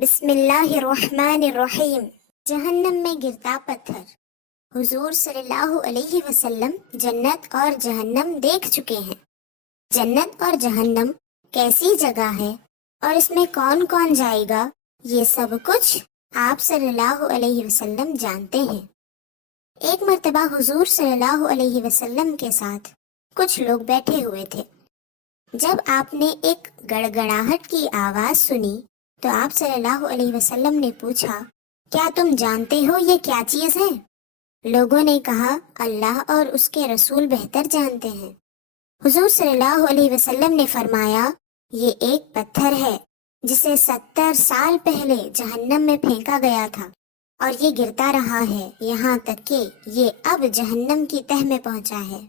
بسم اللہ الرحمن الرحیم۔ جہنم میں گرتا پتھر۔ حضور صلی اللہ علیہ وسلم جنت اور جہنم دیکھ چکے ہیں۔ جنت اور جہنم کیسی جگہ ہے اور اس میں کون کون جائے گا، یہ سب کچھ آپ صلی اللہ علیہ وسلم جانتے ہیں۔ ایک مرتبہ حضور صلی اللہ علیہ وسلم کے ساتھ کچھ لوگ بیٹھے ہوئے تھے۔ جب آپ نے ایک گڑگڑاہٹ کی آواز سنی تو آپ صلی اللہ علیہ وسلم نے پوچھا، کیا تم جانتے ہو یہ کیا چیز ہے؟ لوگوں نے کہا، اللہ اور اس کے رسول بہتر جانتے ہیں۔ حضور صلی اللہ علیہ وسلم نے فرمایا، یہ ایک پتھر ہے جسے 70 سال پہلے جہنم میں پھینکا گیا تھا اور یہ گرتا رہا ہے یہاں تک کہ یہ اب جہنم کی تہ میں پہنچا ہے۔